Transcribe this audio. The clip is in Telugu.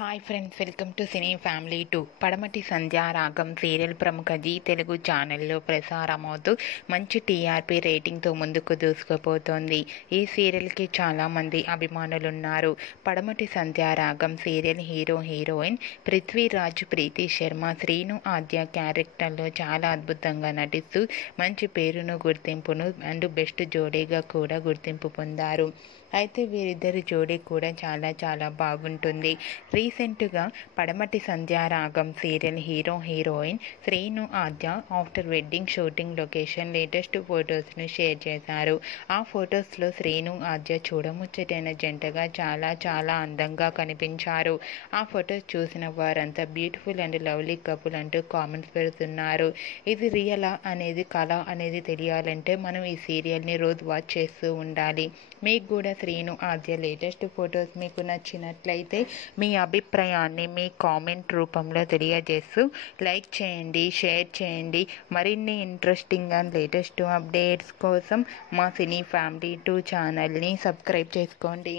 Hi friends, welcome to cine family 2. పడమటి సంధ్యా రాగం సీరియల్ ప్రముఖ జీ తెలుగు ఛానల్లో ప్రసారమవుతూ మంచి టీఆర్పీ రేటింగ్తో ముందుకు దూసుకుపోతోంది. ఈ సీరియల్కి చాలామంది అభిమానులున్నారు. పడమటి సంధ్యా రాగం సీరియల్ హీరోయిన్ పృథ్వీరాజ్, ప్రీతి శర్మ, శ్రీను ఆద్య క్యారెక్టర్లో చాలా అద్భుతంగా నటిస్తూ మంచి పేరును, గుర్తింపును అండ్ బెస్ట్ జోడీగా కూడా గుర్తింపు పొందారు. అయితే వీరిద్దరి జోడీ కూడా చాలా బాగుంటుంది. రీసెంట్గా Padamati Sandhya Ragam serial heroine Sreenu Aadya after wedding shooting location latest ఫొటోస్ను షేర్ చేశారు. ఆ ఫొటోస్లో శ్రీను ఆద్య చూడముచ్చటైన జంటగా చాలా అందంగా కనిపించారు. ఆ ఫొటోస్ చూసిన వారంతా బ్యూటిఫుల్ అండ్ లవ్లీ కపుల్ అంటూ కామెంట్స్ పెడుతున్నారు. ఇది రియలా అనేది కళ అనేది తెలియాలంటే మనం ఈ సీరియల్ని రోజు వాచ్ చేస్తూ ఉండాలి. మీకు కూడా శ్రీను ఆద్య లేటెస్ట్ ఫొటోస్ మీకు నచ్చినట్లయితే మీ అభిప్రాయాన్ని మీ కామెంట్ రూపంలో తెలియజేస్తూ లైక్ చేయండి, షేర్ చేయండి. మరిన్ని ఇంట్రెస్టింగ్ అండ్ లేటెస్ట్ అప్డేట్స్ కోసం మా సినీ ఫ్యామిలీ 2 ఛానల్ని సబ్స్క్రైబ్ చేసుకోండి.